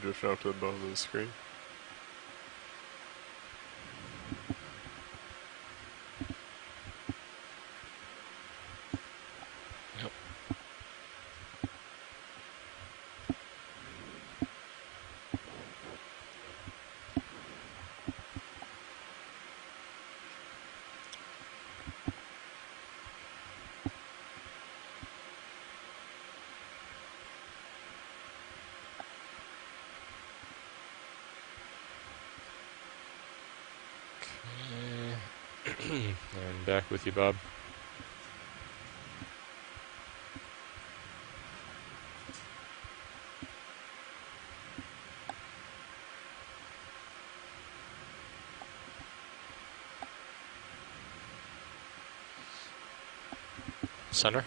drift out to the bottom of the screen. Yep. And back with you, Bob. Center.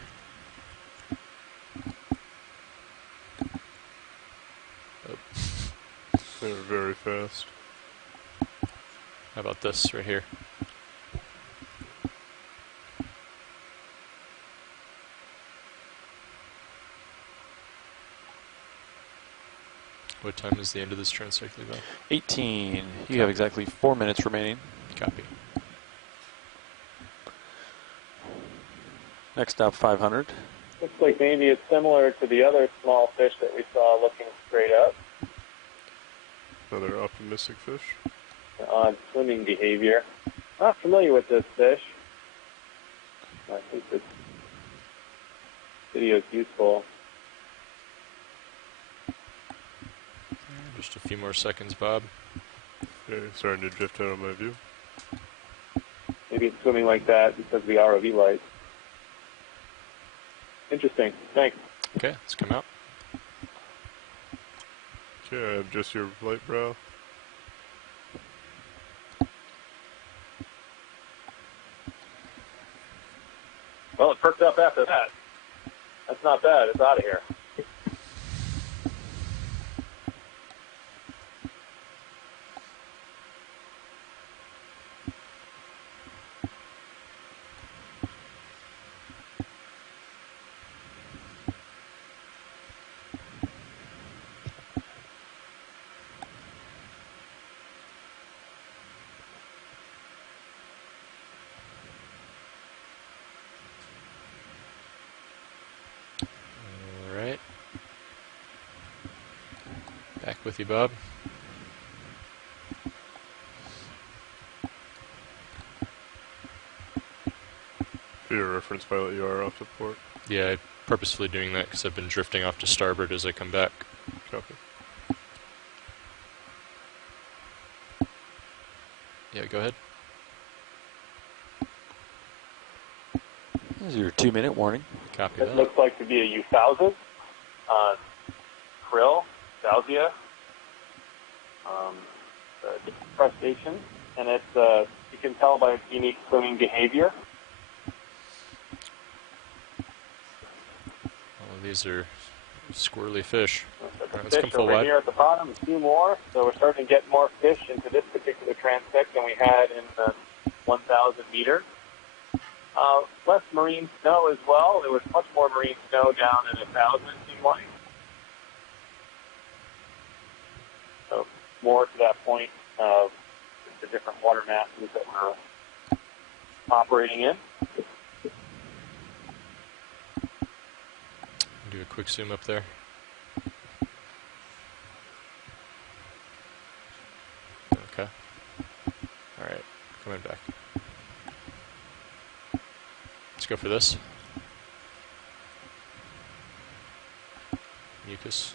Oh. They're very fast. How about this right here? What time is the end of this turn cycle, Bob? 18. You have exactly 4 minutes remaining. Copy. Next up, 500. Looks like maybe it's similar to the other small fish that we saw looking straight up. Another optimistic fish. Odd swimming behavior. Not familiar with this fish. I think this video is useful. Just a few more seconds, Bob. Yeah, starting to drift out of my view. Maybe it's swimming like that because of the ROV light. Interesting. Thanks. Okay, let's come out. Okay, I have just your light brow. Well, it perked up after that. That's not bad. It's out of here. Alright. Back with you, Bob. For your reference pilot, you are off the port. Yeah, I'm purposefully doing that because I've been drifting off to starboard as I come back. Copy. Yeah, go ahead. This is your 2-minute warning. Copy It that. looks like to be a U1000 krill, Dalsia, crustacean, and it's you can tell by its unique swimming behavior. All of these are squirrely fish. Alright, let's Fish come full over wide. here at the bottom, a few more. So we're starting to get more fish into this particular transect than we had in the 1,000 meter. Less marine snow as well. There was much more marine snow down in 1,000, it seemed like. So more to that point of the different water masses that we're operating in. Do a quick zoom up there. Okay. Alright, coming back. Let's go for this. Mucus.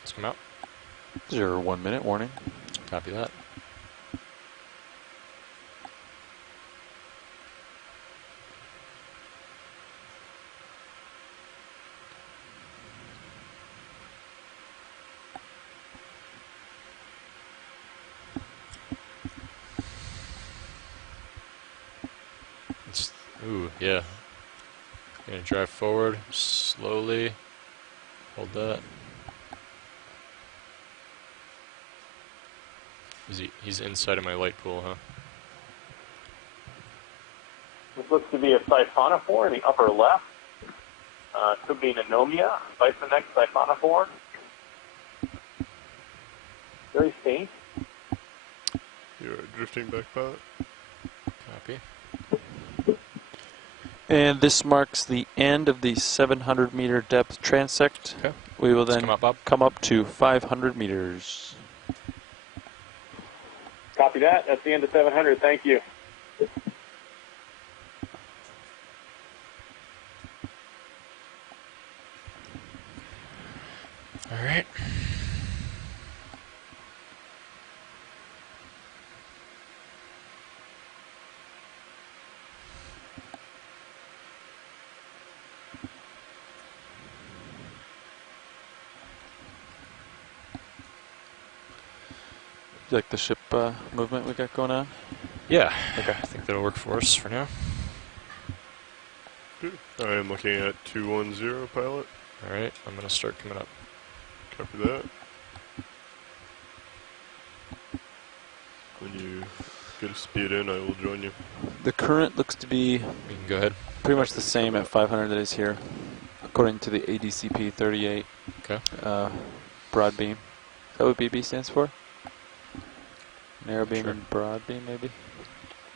Let's come out. This is your 1-minute warning. Copy that. Ooh, yeah. Gonna drive forward slowly. Hold that. He's inside of my light pool, huh? This looks to be a siphonophore in the upper left. Could be an anomia, Bison neck siphonophore. faint. You are drifting back pilot. Copy. And this marks the end of the 700 meter depth transect. Okay. We will Let's then come up, Bob. come up to 500 meters. Copy that. That's the end of 700. Thank you. All right. You like the ship movement we got going on? Yeah. Okay. I think that'll work for us for now. Good. I am looking at 210 pilot. All right. I'm going to start coming up. Copy that. When you get a speed in, I will join you. The current looks to be You can go ahead. pretty much the same at 500 that is here, according to the ADCP 38 Okay. broad beam. Is that what BB stands for? Narrow beam Sure. and broad beam, maybe?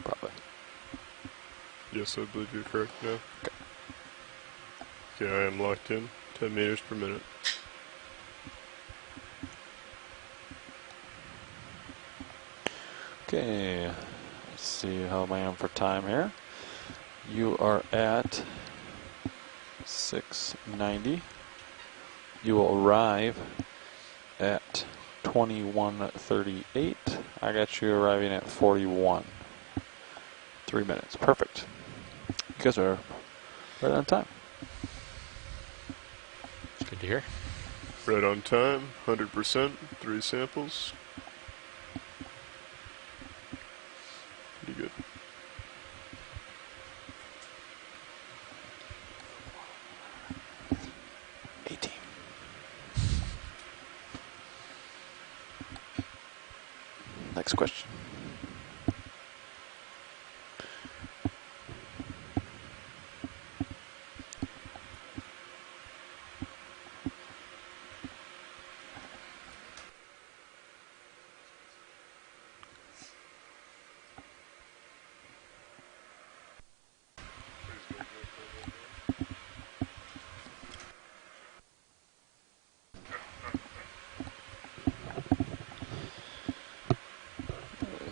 Probably. Yes, I believe you're correct now. Okay, I am locked in. 10 meters per minute. Okay, let's see how am I on for time here. You are at 690. You will arrive at 21:38. I got you arriving at 41. 3 minutes. Perfect. You guys are right on time. It's good to hear. Right on time, 100%, 3 samples. Pretty good. Next question.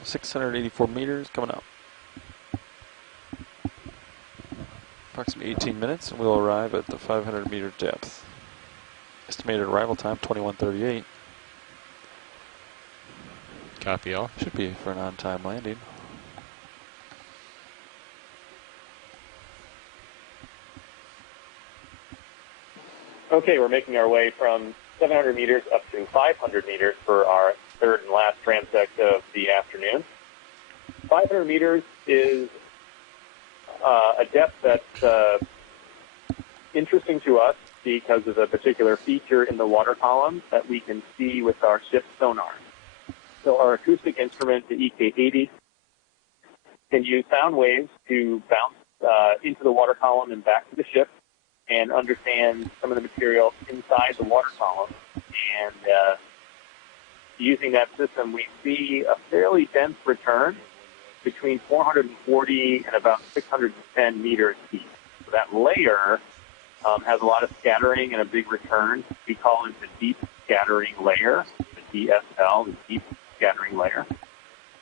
$684 meters coming up. Approximately 18 minutes, and we'll arrive at the 500 meter depth. Estimated arrival time 21:38. Copy all. Should be for an on-time landing. Okay, we're making our way from 700 meters up to 500 meters for our third and last transect of the afternoon. 500 meters is a depth that's interesting to us because of a particular feature in the water column that we can see with our ship's sonar. So our acoustic instrument, the EK80, can use sound waves to bounce into the water column and back to the ship and understand some of the material inside the water column. And using that system, we see a fairly dense return between 440 and about 610 meters deep. So that layer has a lot of scattering and a big return. We call it the deep scattering layer, the DSL, the deep scattering layer.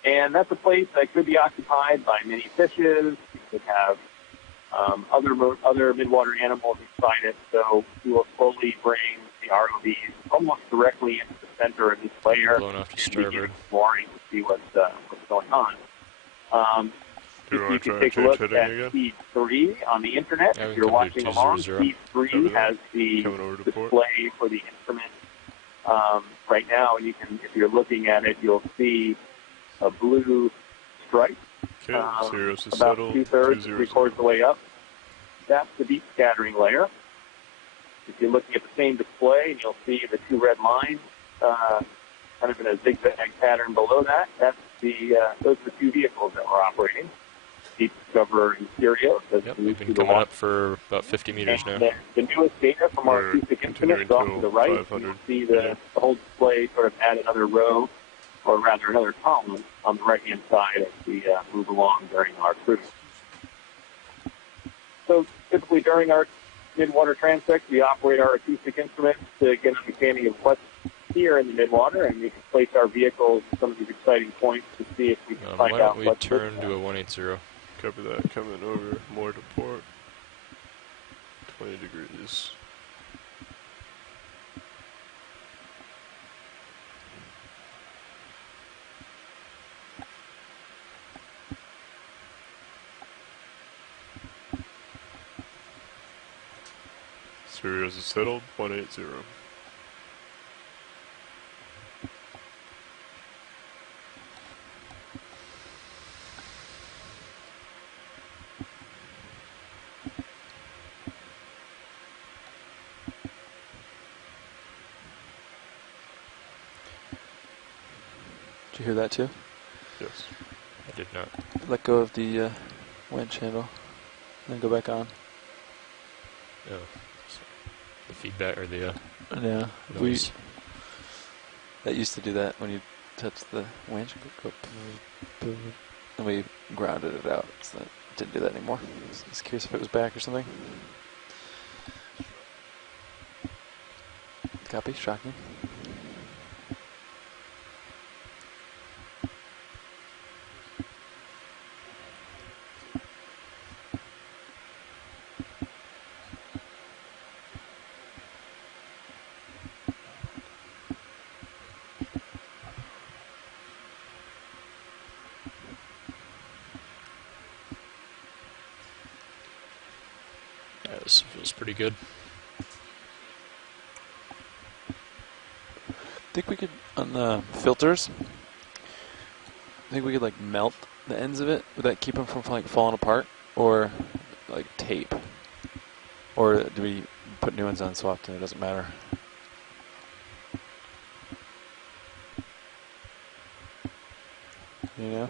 And that's a place that could be occupied by many fishes. It could have other midwater animals inside it. So we will slowly bring the ROVs almost directly into the center of this layer Blown off to and begin starboard. exploring to see what's going on. Do you If want you to can try take a change look heading at again? feed 3 on the internet, Yeah, we if can you're do watching along, 200. feed 3 Copy that. has the Coming over to port. display for the instrument right now, and you can, if you're looking at it, you'll see a blue stripe Okay, zeros to about settle. 2/3, 20. 3/4 the way up. That's the deep scattering layer. If you're looking at the same display, you'll see the 2 red lines kind of in a zigzag pattern below that. That's those are the 2 vehicles that we're operating. Deep Discoverer and Stereo. Yep, we've been coming up for about 50 meters now. The newest data from our We're acoustic instrument continuing is off to till the right. 500. You'll see the whole display sort of add another row or rather another column, on the right-hand side as we move along during our cruise. So typically during our midwater transect, we operate our acoustic instruments to get an understanding of what's here in the midwater, and we can place our vehicles at some of these exciting points to see if we can find why out don't we what's turn to a 180? Copy that. Coming over more to port. 20 degrees. Sirius is settled. 180. Did you hear that too? Yes. I did not. Let go of the winch handle, then go back on. Oh. So the feedback or the Yeah, noise. that used to do that when you touch the winch. And we grounded it out, so that didn't do that anymore. Just curious if it was back or something. Copy, shocking. Yeah, this feels pretty good. Think we could, on the filters, I think we could like melt the ends of it. Would that keep them from like falling apart? Or like tape? Or do we put new ones on so often it doesn't matter? You know?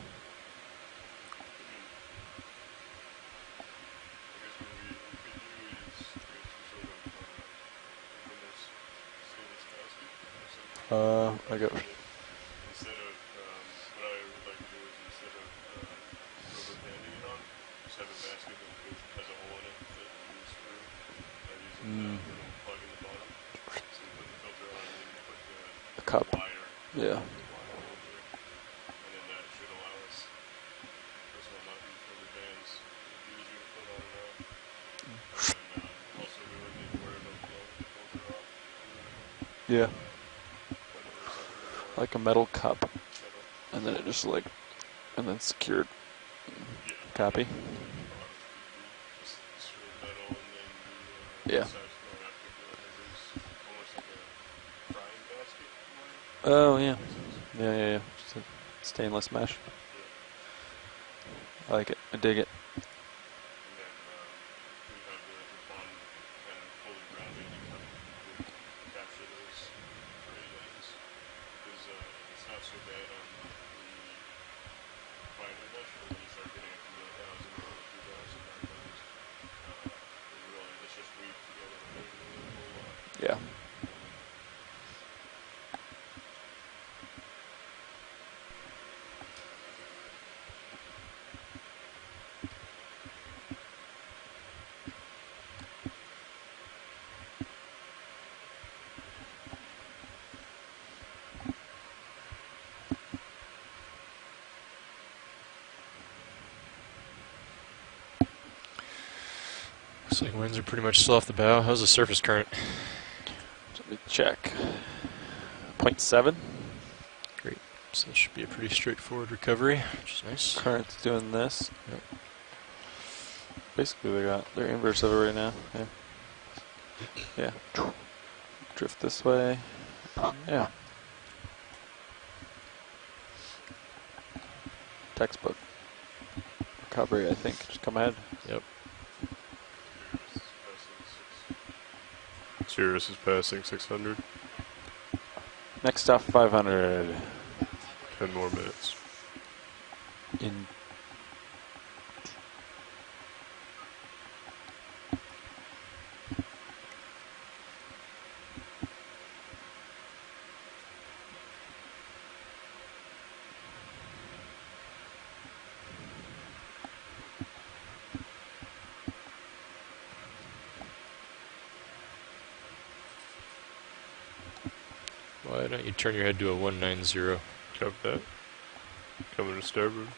I got. Instead of, what I would like to do is instead of rubber banding it on, just have a basket that has a hole in it that you screw by using the little plug in the bottom. So you put the filter on and then you put The cup. the wire, Yeah. the wire over it. And then that should allow us, first of all, not use rubber bands. It'd be easier to put on and off. And also we wouldn't need to worry about blowing the filter off. Yeah. Whenever something more Like a metal cup. metal. And then it just like, and then secured. Yeah. Copy. Just straight metal, and then Yeah. the sides go out to the almost like a frying basket wire. Oh, yeah. Makes sense. Yeah. Just a stainless mesh. Yeah. I like it. I dig it. And then we have the bottom kind of fully rounded cup would capture those frayed ends. Because it's not so bad on the finer mesh, but when you start getting up to the 1,000 or 2,000 microns, it's just weaved together a whole lot. Yeah. Looks like winds are pretty much still off the bow. How's the surface current? Let me check. 0.7. Great. So this should be a pretty straightforward recovery, which is nice. Current's doing this. Yep. Basically, they got their inverse of it right now. Yeah. Drift this way. Yeah. Textbook recovery, I think. Just come ahead. Yep. Sirius is passing 600. Next stop, 500. 10 more minutes. In Why don't you turn your head to a 190? Copy that. Coming to starboard.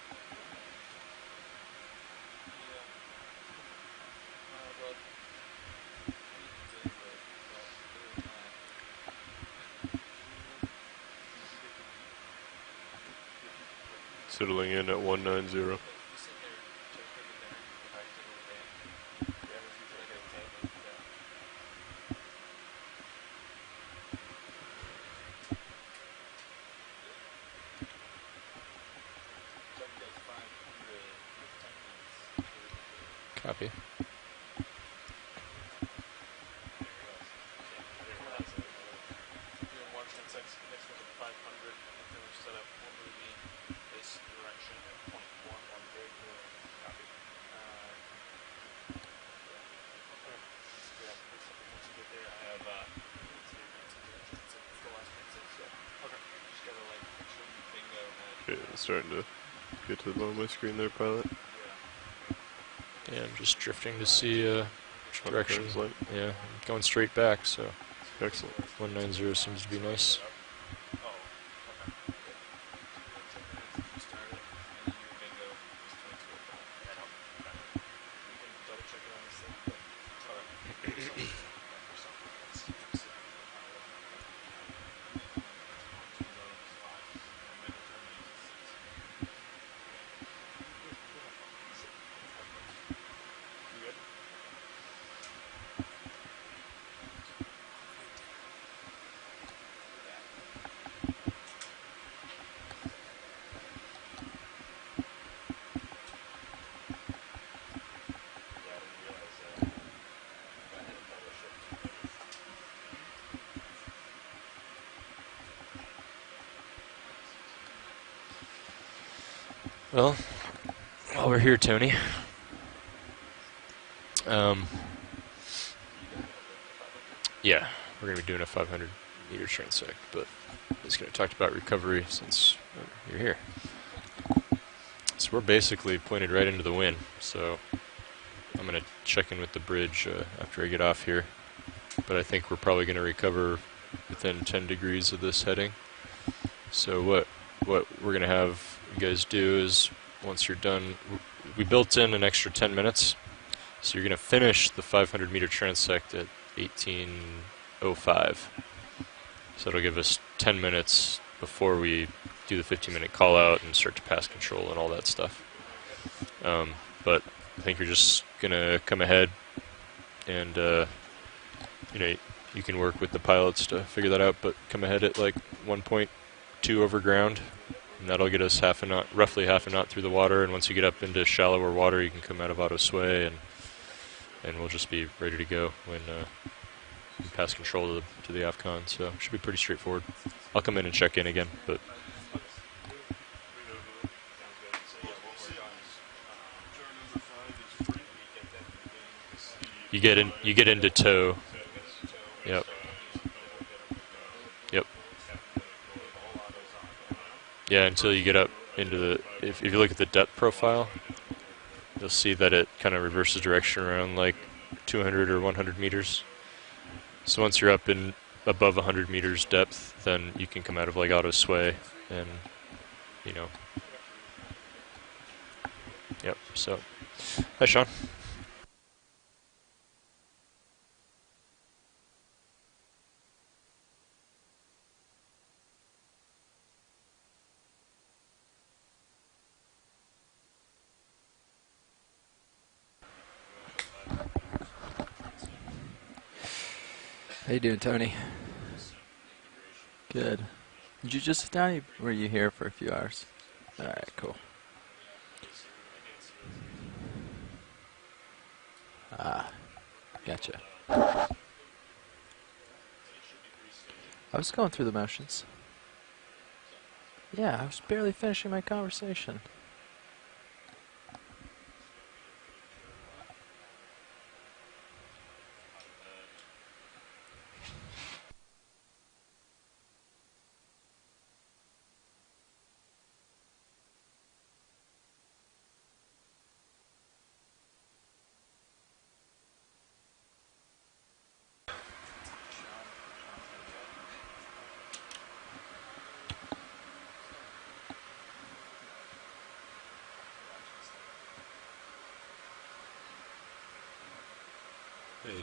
Settling in at 190. Copy. Okay, it's starting to get to the bottom of my screen there, pilot. Yeah, I'm just drifting to see which direction. Translate. Yeah, I'm going straight back, so Excellent. 190 seems to be nice. Well, while we're here, Tony, yeah, we're going to be doing a 500-meter transect, but I'm just going to talk about recovery since you're here. So we're basically pointed right into the wind, so I'm going to check in with the bridge after I get off here, but I think we're probably going to recover within 10 degrees of this heading. So what we're going to have you guys do is, once you're done, we built in an extra 10 minutes, so you're going to finish the 500-meter transect at 18:05. So it'll give us 10 minutes before we do the 15-minute call out and start to pass control and all that stuff. But I think you're just going to come ahead and, you can work with the pilots to figure that out, but come ahead at like 1.2 over ground, and that'll get us roughly half a knot through the water, and once you get up into shallower water, you can come out of auto sway, and we'll just be ready to go when we pass control to the AFCON, so it should be pretty straightforward. I'll come in and check in again, but you get into tow. Yep. Yep. Yeah, until you get up into the, if you look at the depth profile, you'll see that it kind of reverses direction around like 200 or 100 meters. So once you're up in above 100 meters depth, then you can come out of like auto sway and, Yep, so. Hi, Sean. How you doing, Tony? Good. Did you just sit down, or were you here for a few hours? All right, cool. Ah, gotcha. I was going through the motions. Yeah, I was barely finishing my conversation.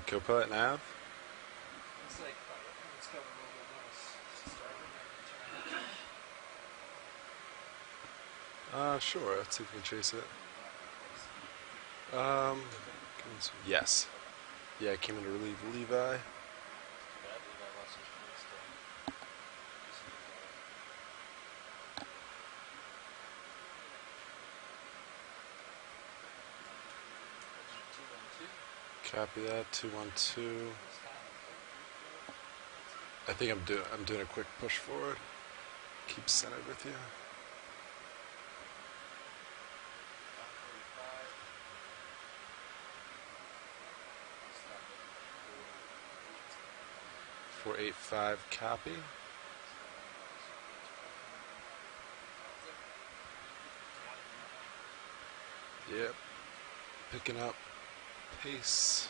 co-pilot nav? Looks like it's got a little bit of starboard and Sure. Let's see if we can chase it. Yes. Yeah, I came in to relieve Levi. Copy that. 212. I think I'm doing a quick push forward. Keep centered with you. Four 8-5 copy. Yep. Picking up pace.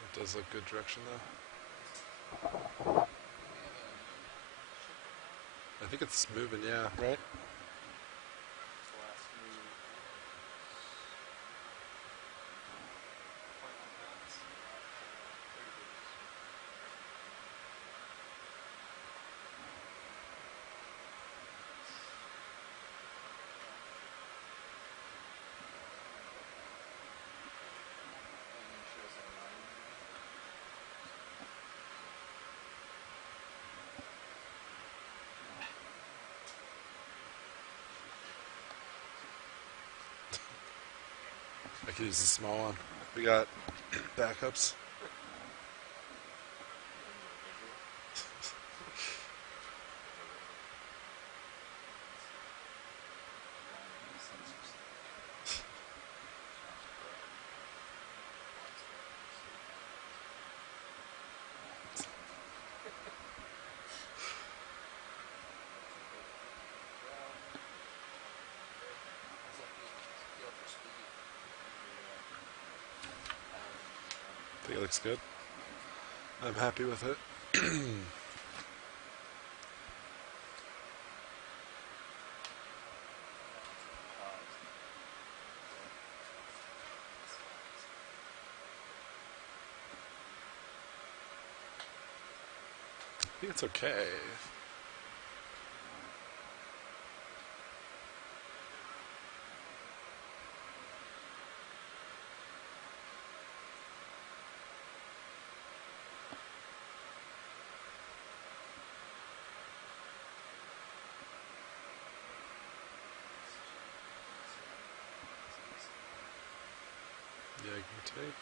It does look good direction though. I think it's moving, yeah, right? I could use the small one. We got backups. I think it looks good. I'm happy with it. I think it's okay. Yeah, give or take.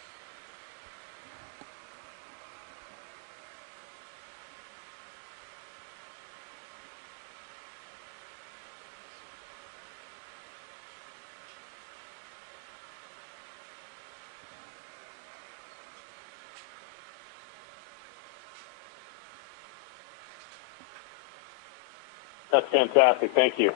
That's fantastic. Thank you.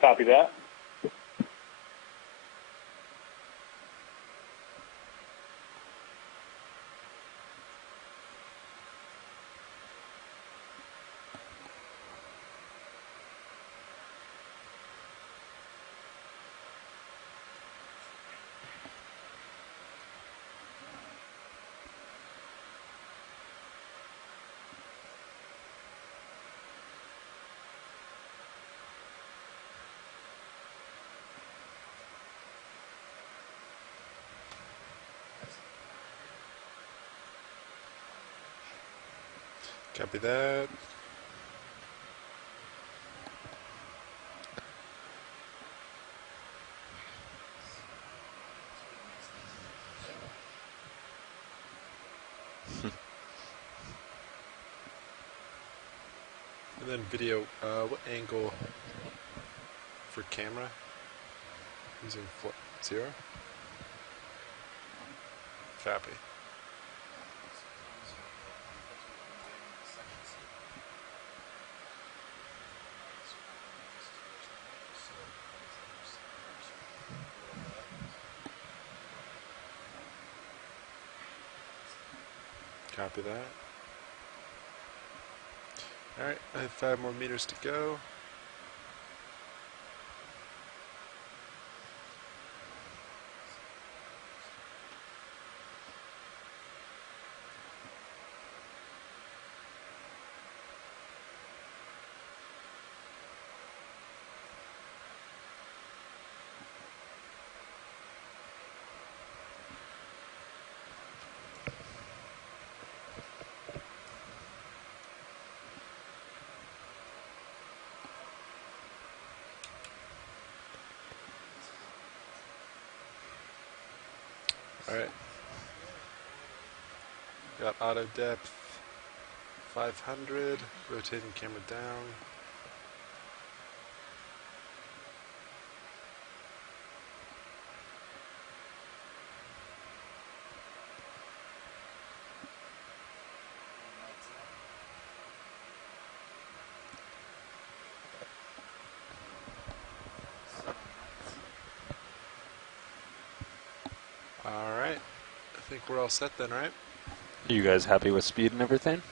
Copy that. Copy that. And then video, what angle for camera? Using 0? Copy. Copy that. Alright, I have 5 more meters to go. Alright. Got auto depth 500, rotating camera down. Alright. I think we're all set then, right? You guys happy with speed and everything?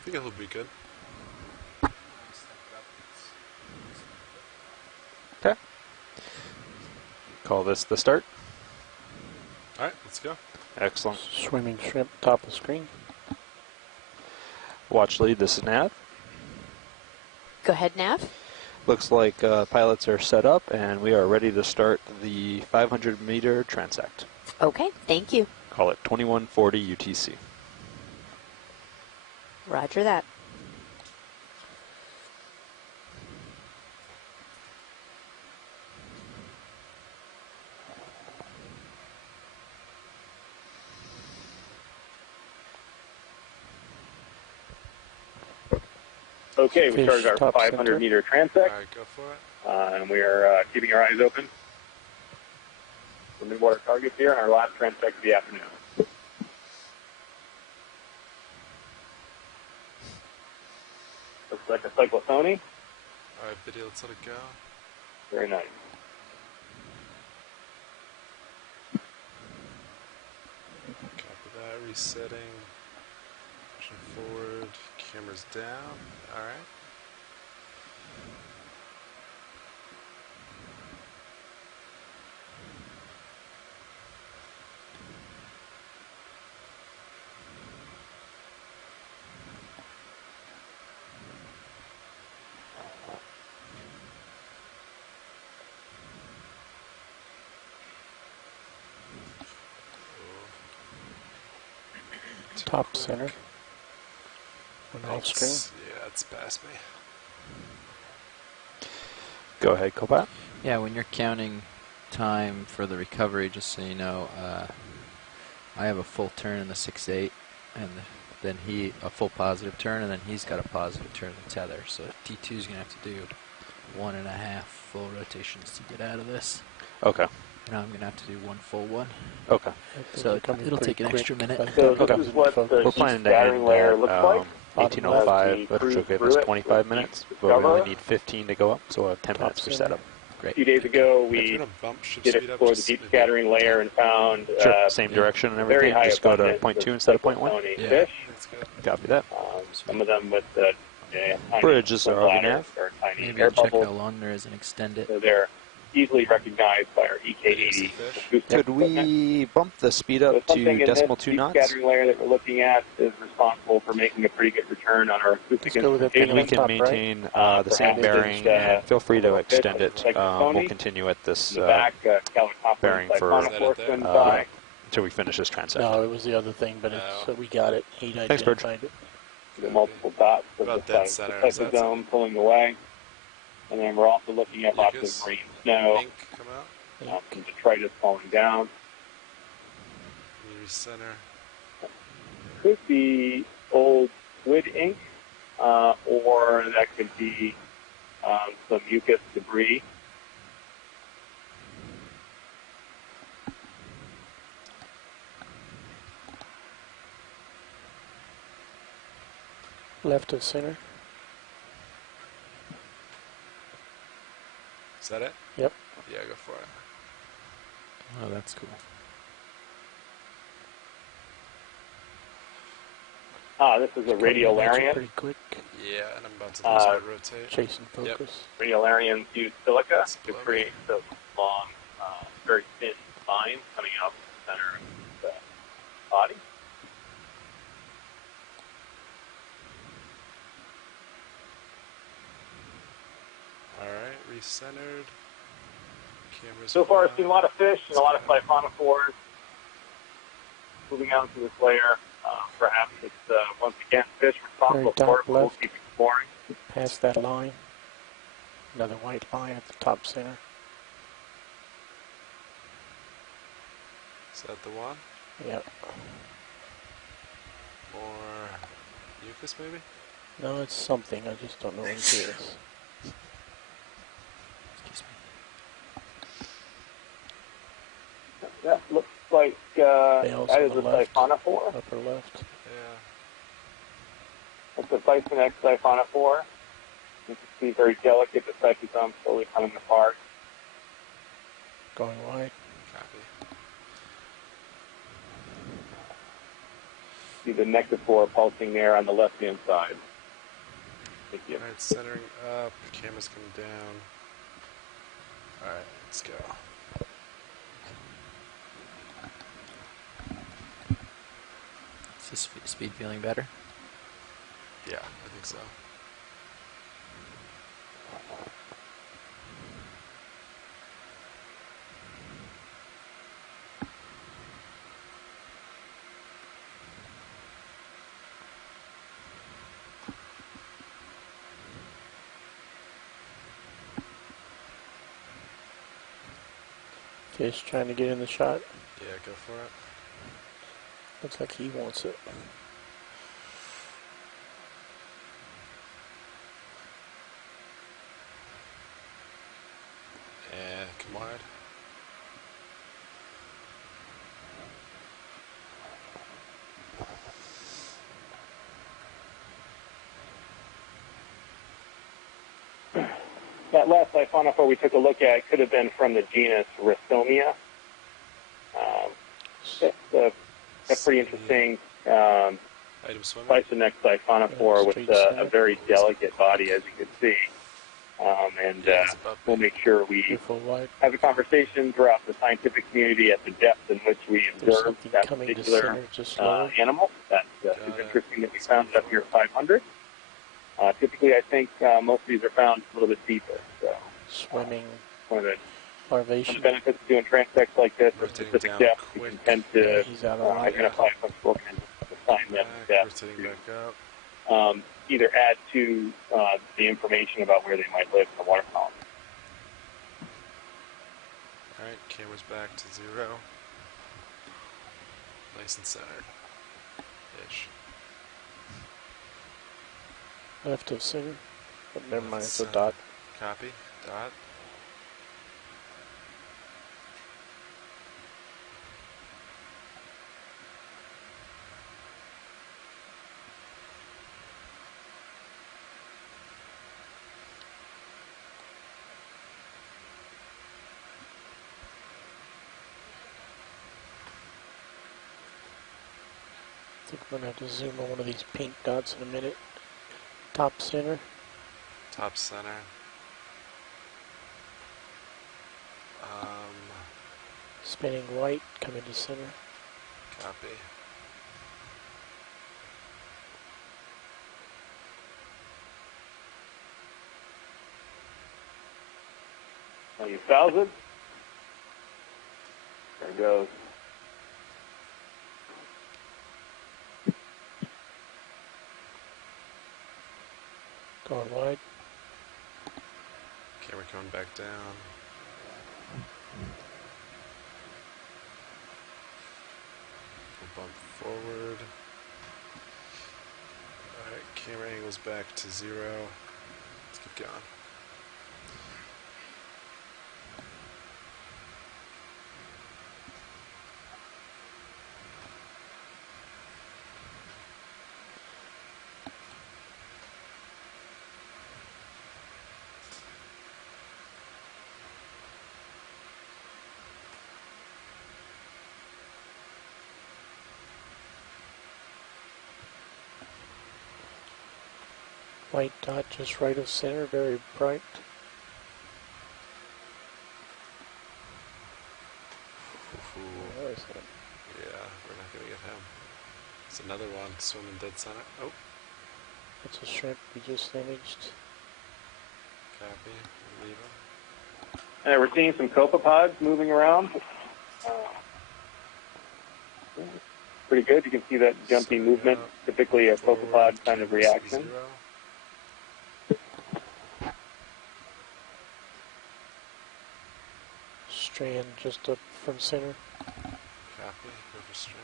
I think it'll be good. Okay. Call this the start. Alright, let's go. Excellent. Swimming shrimp, top of screen. Watch lead, this is Nav. Go ahead, Nav. Looks like pilots are set up and we are ready to start the 500 meter transect. Okay, thank you. Call it 2140 UTC. Roger that. Okay, we started our Top 500 center. meter transect, Alright, go for it. and we are keeping our eyes open for midwater targets here on our last transect of the afternoon. Looks like a cyclotony. Alright, video, let's let it go. Very nice. Copy that, resetting. Pushing forward, cameras down. Alright. Top center. One off screen. Yeah, it's past me. Go ahead, Copilot. Yeah, when you're counting time for the recovery, just so you know, I have a full turn in the 6-8, and then a full positive turn, and then he's got a positive turn in the tether. So T2 is going to have to do 1.5 full rotations to get out of this. Okay. And I'm going to have to do 1 full one. Okay. So it'll take an extra minute. So Okay. this is what the We're heat planning to scattering end layer at looks like. 1805, but Cruise it'll give through us it 25 with minutes, the but we only discover. need 15 to go up, so we'll have 10 Top minutes for center. setup. Great. A few days ago, If we you're in a bump, should did speed up explore the just deep maybe scattering layer and found Sure, same direction and very everything, high just go to abundance point of 2 instead of point 1. cyclotony Yeah, fish. that's good. Copy that. Some of them with tiny Bridges are bladders RV-nav. or tiny Maybe air check how bubbles. long there is and extend it. So they're easily recognized by our EK80 Fish. acoustic Could equipment. we bump the speed So up something to in decimal this 2 deep knots? scattering layer that we're looking at is responsible for making a pretty good return on our acoustic Let's go with it being And we on can top maintain right. the same Perhaps bearing, there's, and feel free to a little bit extend it. like We'll Sony. continue at this In the back, Calicopter bearing and for, Siphonophore there? swims by. until we finish this transect. No, it was the other thing, but No. we got it. He Thanks, Bird. identified it. The multiple dots of About the dead center, is that cyclodome pulling away. And then we're also looking at lots Mucus. of green snow, Ink come out. some detritus falling down. Recenter. Could be old wood ink, or that could be some mucus debris. Left of center. Is that it? Yep. Yeah, go for it. Oh, that's cool. This is a Coming in at you radiolarian. pretty quick. Yeah, and I'm about to lose my rotate. Chasing focus. Radiolarians use silica It's to below me. create those long, very thin spines coming out from the center of the body. Alright, recentered. Camera's So far, flat. I've seen a lot of fish and a lot of siphonophores moving out into this layer. Perhaps it's, once again, fish responsible Very for top it, but we'll left. keep exploring. Past that line. Another white line at the top center. Is that the one? Yep. Or mucus, maybe? No, it's something. I just don't know what it is. Excuse me. That looks like Bales that on is the a left. siphonophore. Upper left. Yeah. That's a bison X siphonophore. You can see very delicate, the cytosome slowly coming apart. Going wide. Copy. See the nectophore pulsing there on the left-hand side. Thank you. Alright, centering up. Camera's coming down. Alright, let's go. Is this speed feeling better? Yeah, I think so. Fish trying to get in the shot. Yeah, go for it. Looks like he wants it. And come wide. That last siphonophore we took a look at could have been from the genus Rhizomia. That's pretty interesting. Item swimming. Bison X siphonophore with a very delicate body, as you can see. And It's above we'll me. make sure we Careful wide. have a conversation throughout the scientific community at the depth in which we There's observe something that coming to particular center just slower. animal. That Got is it. interesting that we found it up here at 500. Typically, I think most of these are found a little bit deeper. So Swimming. one of the Larvation. benefits of doing transects like this at Rotating specific down depths, we quick. can tend to He's out of line. identify functional organisms, assign them Back, depth rotating back up. to either add to the information about where they might live in the water column. Alright, camera's back to 0. Nice and centered. Ish. Left of center. But never mind, it's a Left dot. Copy. Dot. I think we're going to have to zoom on one of these pink dots in a minute. Top center. Top center. Spinning white. Coming to center. Copy. Now you 1,000. There it goes. Going wide. Camera coming back down. We'll bump forward. Alright, camera angles back to 0. Let's keep going. White dot just right of center, very bright. Ooh, What is that? yeah, we're not gonna get him. It's another one swimming dead center. Oh, It's a shrimp we just imaged. copy. Leave him. And we're seeing some copepods moving around. Pretty good. You can see that jumpy So, movement, yeah, typically a forward, copepod kind of cameras reaction. 0. Strand just up from center. Copy. Go for strand.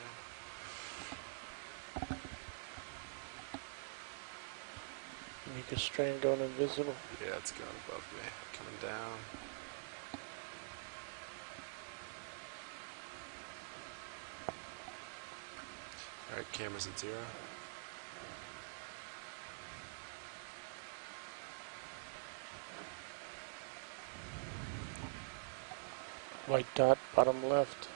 Mucus strand going invisible. Yeah, it's going above me. Coming down. Alright, cameras at 0. White dot, bottom left.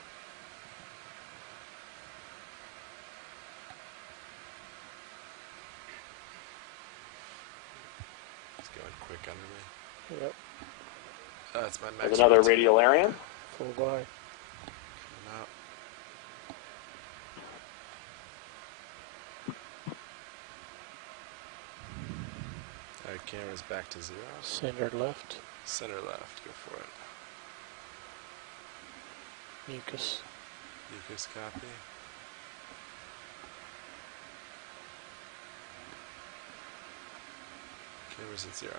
It's going quick under me. Yep, That's my next There's another one. radial Arian. full by. Coming up. Alright, cameras back to 0. Center left. Center left, go for it. Mucus. Mucus copy. Cameras at 0.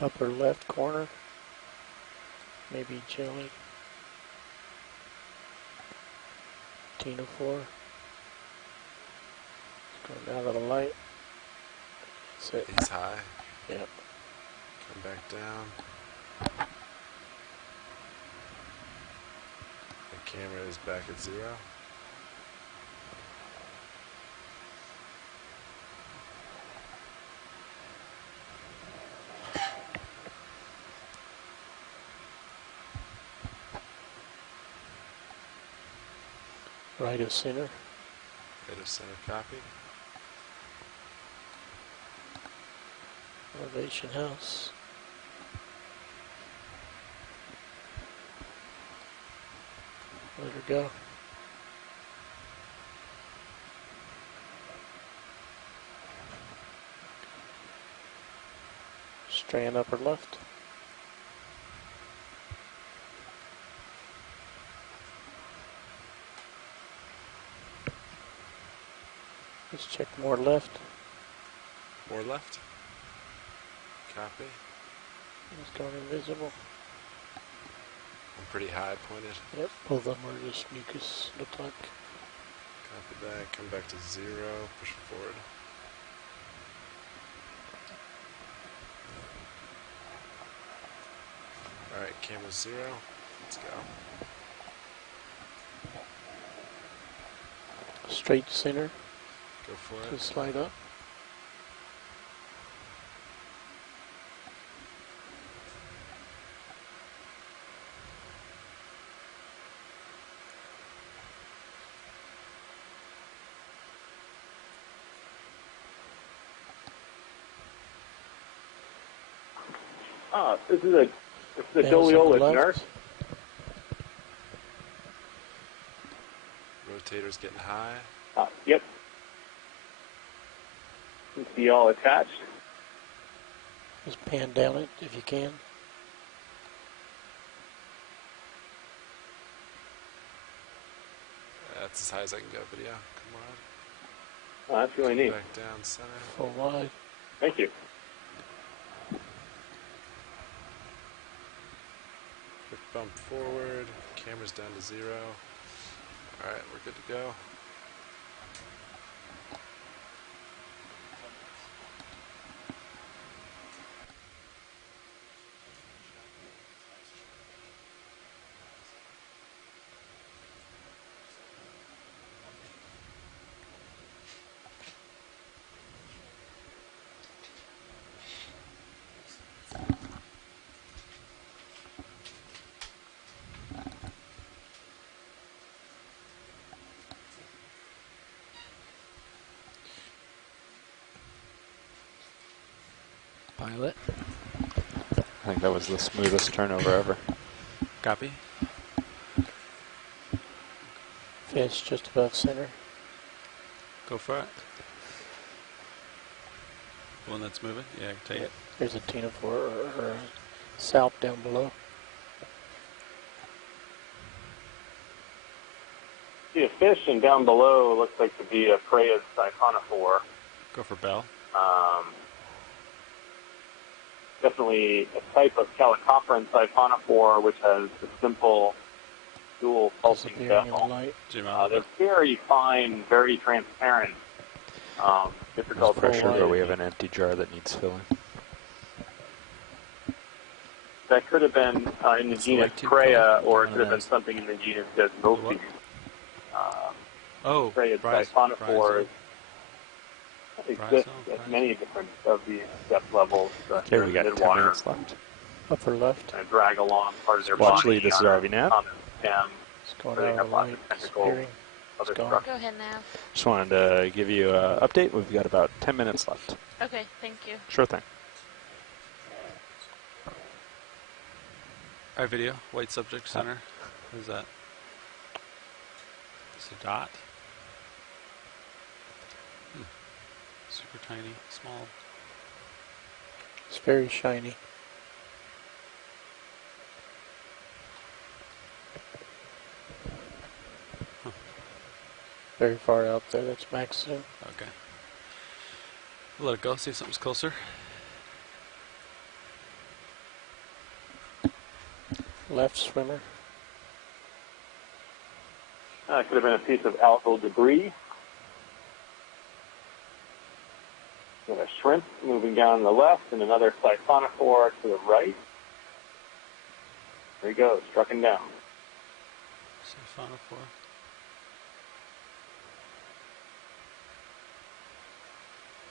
Upper left corner. Maybe jelly. Tina 4. Going out of the light. That's it. He's high. Yep. Come back down. The camera is back at 0. Right of center. Right of center copy. Elevation house. Let her go. Strand upper left. Let's check more left. More left. Copy. It's going invisible. I'm pretty high pointed. Yep, both of them are just mucus, look like. Copy that. Come back to 0. Push it forward. Alright, camera 0. Let's go. Straight center Go for to it. slide up. This is a Nails Doliolus on the nurse. left. Rotator's getting high. Yep. You can see all attached. Just pan down it if you can. That's as high as I can go, video. Come on. Oh, that's really Come neat. back down center. Full wide. Thank you. Quick bump forward. Camera's down to 0. Alright, we're good to go. Violet. I think that was the smoothest turnover ever. Copy. Fish just above center. Go for it. The one that's moving? Yeah, take it. There's a Tina or a salp down below. See a fish, and down below looks like to be a Freya's siphonophore. Go for bell. Definitely a type of Calicoperan siphonophore, which has a simple dual pulsing Disappearing in the vessel. light. Zoom out. They're very fine, very transparent. There's Difficult to pressure, play. but we have an empty jar that needs filling. That could have been in the genus like to Freya, call or it one could have of been those. something in the genus Desmopes. Oh, Freya's Bryce. siphonophores exist Bryce. at many different of these depth levels. Okay, we got 10 Midwater, minutes left. Upper left. kind of drag along part of their Watch body. lead, this is on RV Nav. common stem. It's going They out have of the lots light. of tentacles, Disappearing. other gone. structures. Go ahead now. Just wanted to give you an update. We've got about 10 minutes left. Okay, thank you. Sure thing. All right, video. White subject center. What is that? It's a dot. Super tiny, small. It's very shiny. Very far out there. That's max zoom. Okay. We'll let it go. See if something's closer. Left swimmer. Could have been a piece of algal debris. Got a shrimp moving down the left, and another siphonophore to the right. There he goes, trucking down. Siphonophore.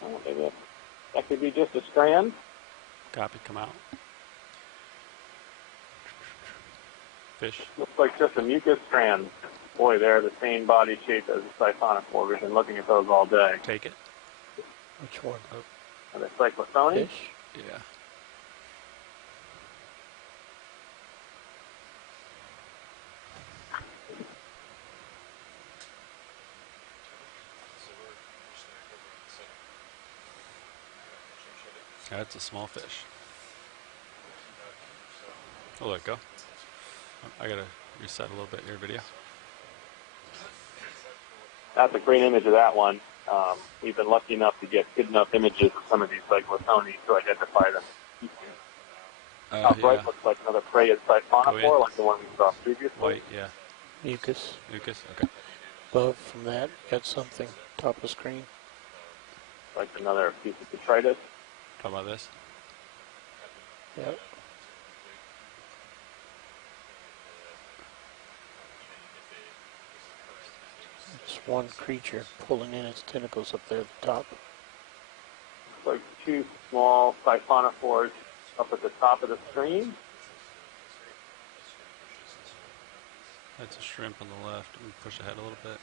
Oh, maybe that could be just a strand. Copy. Come out. Fish. Looks like just a mucus strand. Boy, they're the same body shape as a siphonophore. We've been looking at those all day. Take it. Which one? Are they cyclothony? Fish? Yeah. That's a small fish. I'll let it go. I gotta reset a little bit your video. That's a great image of that one. We've been lucky enough to get good enough images of some of these cyclothony to identify them. Top right looks like another Freya's siphonophore, like the one we saw previously. White, yeah. Mucus. Mucus, okay. Above from that, got something. Top of screen. Like another piece of detritus. Talk about this. Yep. It's one creature pulling in its tentacles up there at the top. Like two small siphonophores up at the top of the screen. That's a shrimp on the left. Let me push ahead a little bit.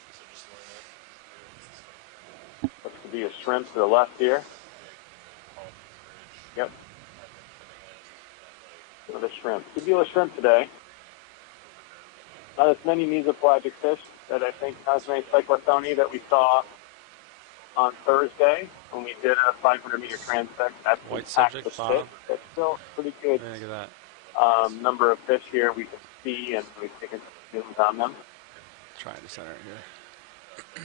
Looks to be a shrimp to the left here. Yep. Another shrimp. Tubular shrimp today. Not as many mesopelagic fish that I think not as many cyclothony that we saw on Thursday when we did a 500-meter transect. That's White the subject, fish. bottom. That's still pretty good Look at that. number of fish here we can see, and we've taken some zooms on them. Trying to center it here.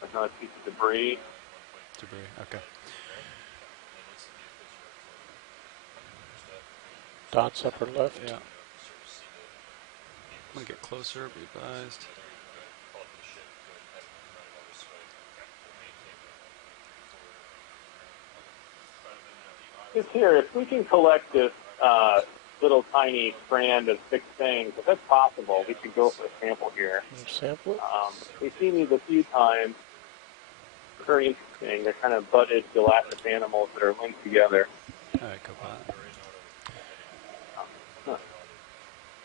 There's another piece of debris. Debris, okay. Dots upper left. Yeah. I'm gonna get closer, be advised. It's here. If we can collect this little tiny strand of 6 things, if that's possible, we could go for a sample here. Sample it. We've seen these a few times. Very interesting. They're kind of budded gelatinous animals that are linked together. All right, go by.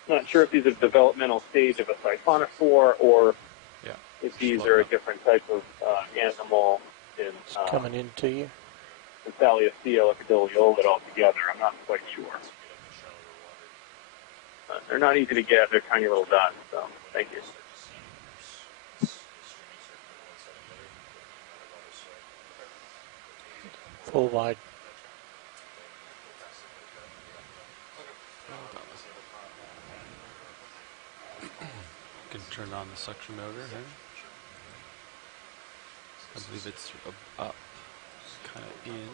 Not sure if these are developmental stage of a siphonophore or if these are a different type of animal in It's coming into you. Saliacea or Cadoliolid altogether. I'm not quite sure. They're not easy to get. They're tiny little dots, so thank you. Full wide. You can turn on the suction motor here. I believe it's up, kind of in.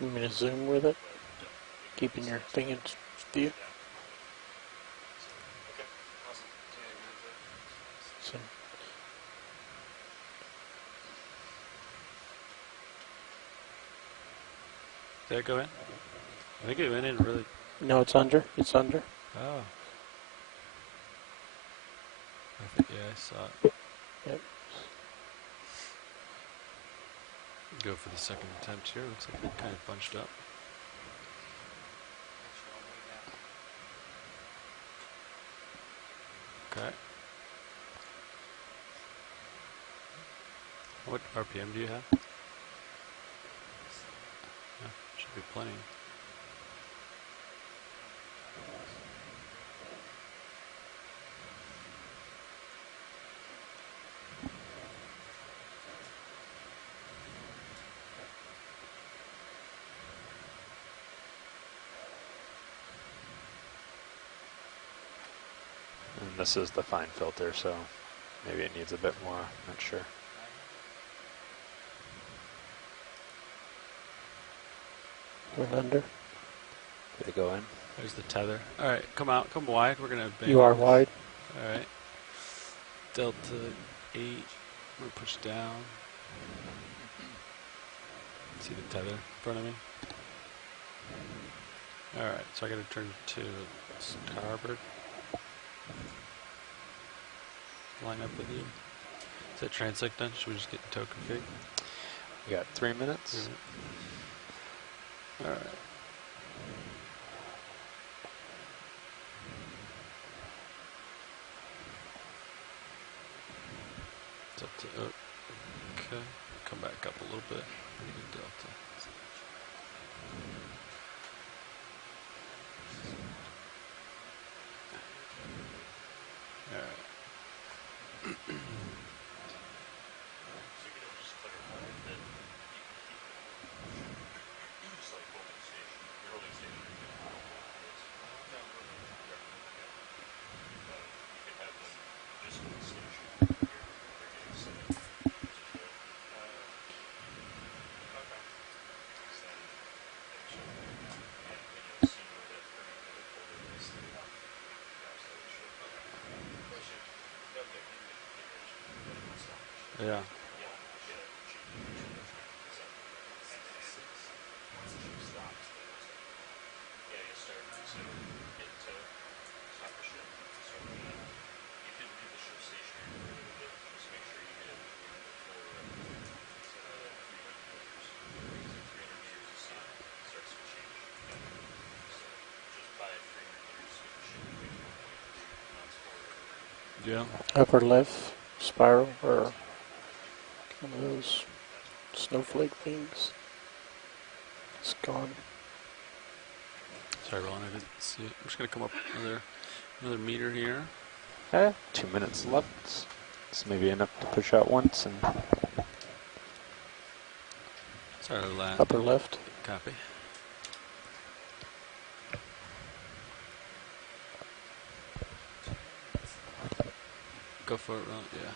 You mean to zoom with it? Keeping your thing in view? So, Did it go in? I think it went in really. no, it's under. It's under. Oh. I think, yeah, I saw it. Yep. Go for the second attempt here. Looks like they're kind of bunched up. Okay. What RPM do you have? Yeah, should be plenty. And this is the fine filter, so maybe it needs a bit more. Not sure. Went under. Did it go in? There's the tether. All right, come out, come wide. We're gonna. You are wide. All right. Delta 8. We're gonna push down. See the tether in front of me. All right, so I gotta turn to starboard. Line up with you. Is that transect done? Should we just get the tow config? We got 3 minutes. All right. It's up to okay. Come back up a little bit. Delta. All right. Yeah. Yeah. Upper left spiral or one of those snowflake things. It's gone. Sorry, Ron, I didn't see it. I'm just gonna come up another meter here. 2 minutes left. It's maybe enough to push out once and Sorry, last. Upper left. Copy. Go for it, Ron. Yeah.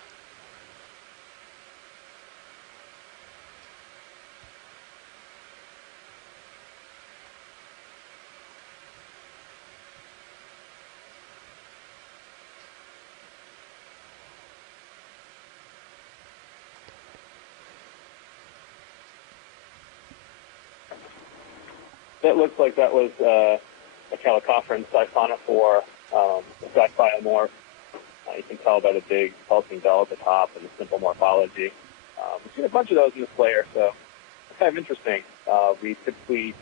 That looks like that was a Calicophron siphonophore, a sky biomorph. You can tell by the big pulsing bell at the top and the simple morphology. We've seen a bunch of those in this layer, so it's kind of interesting. We typically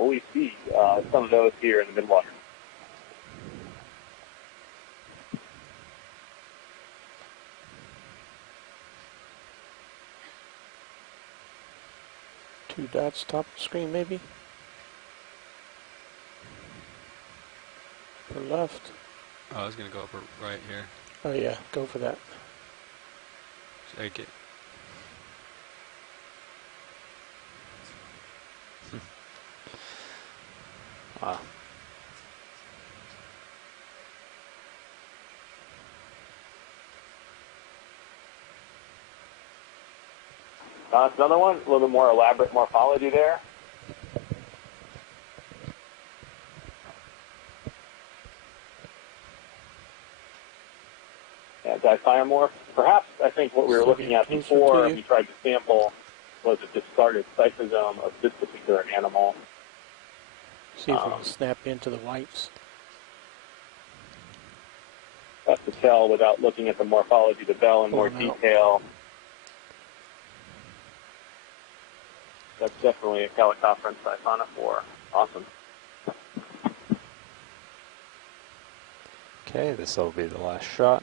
Well, we see some of those here in the Midwater. Two dots top of the screen, maybe. Or left. Oh, I was gonna go up right here. Oh yeah, go for that. Take it. Wow. It's another one, a little bit more elaborate morphology there. Yeah, dipyromorph. Perhaps I think what we were looking at before we tried to sample was a discarded cyclosome of this particular animal. See if we can snap into the whites. Tough to tell without looking at the morphology of the bell in more detail. That's definitely a Calicophorus siphonophore. Awesome. Okay, this will be the last shot.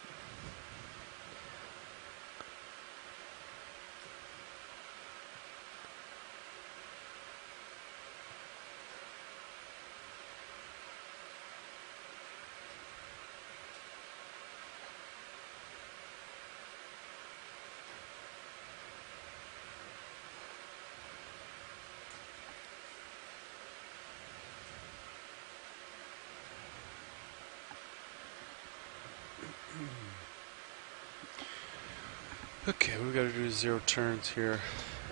Okay, we got to do 0 turns here.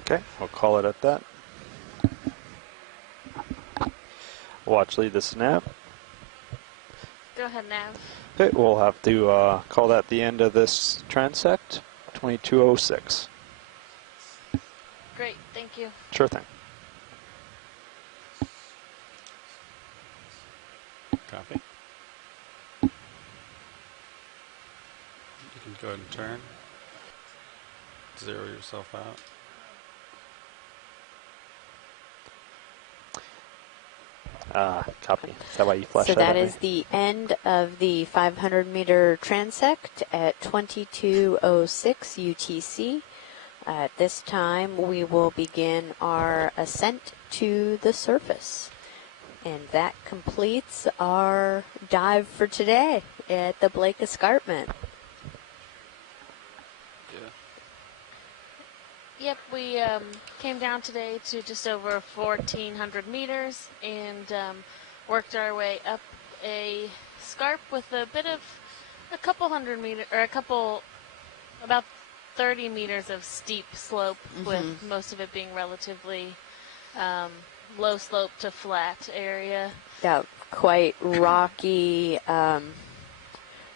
Okay, we'll call it at that. Watch lead the snap. Go ahead, Nav. Okay, we'll have to call that the end of this transect, 2206. Great, thank you. Sure thing. Copy. You can go ahead and turn. Zero yourself out. Copy. Is that why you flashed So that that at is me? the end of the 500-meter transect at 2206 UTC. At this time, we will begin our ascent to the surface. And that completes our dive for today at the Blake Escarpment. Yep, we came down today to just over 1,400 meters and worked our way up a scarp with a couple hundred meters, or about 30 meters of steep slope, with most of it being relatively low slope to flat area. Yeah, quite rocky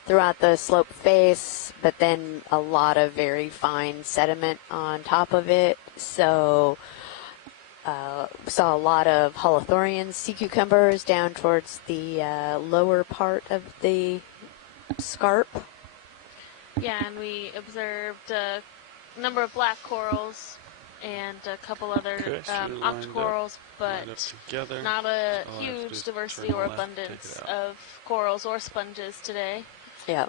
throughout the slope face, but then a lot of very fine sediment on top of it. So saw a lot of holothurians, sea cucumbers down towards the lower part of the scarp. Yeah, and we observed a number of black corals and a couple other octocorals, but not a huge diversity or abundance of corals or sponges today. Yeah.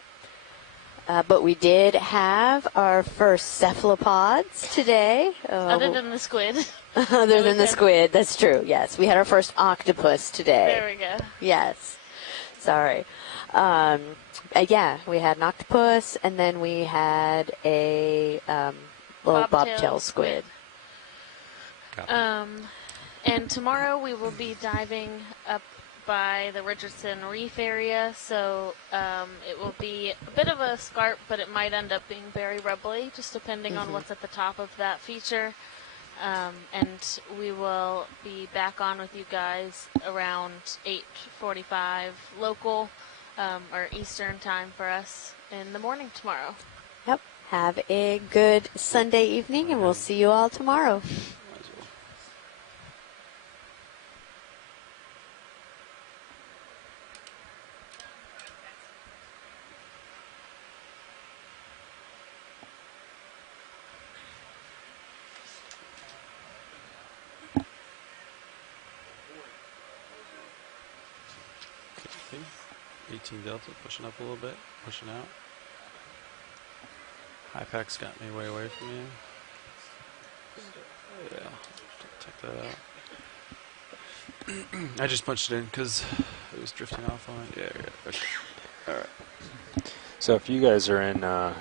But we did have our first cephalopods today. Other than the squid. Other than the squid, that's true, yes. We had our first octopus today. There we go. Yes. Sorry. Yeah, we had an octopus, and then we had a little bobtail squid. And tomorrow we will be diving up by the Richardson Reef area, so it will be a bit of a scarp, but it might end up being very rubbly, just depending on what's at the top of that feature. And we will be back on with you guys around 8:45 local or Eastern time for us in the morning tomorrow. Yep. Have a good Sunday evening, and we'll see you all tomorrow. 18 Delta, pushing up a little bit, pushing out. High pack's got me way away from you. Yeah, check that out. I just punched it in because it was drifting off on it. Yeah, okay. Alright. So if you guys are in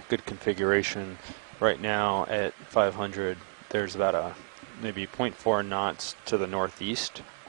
good configuration right now at 500, there's about a maybe 0.4 knots to the northeast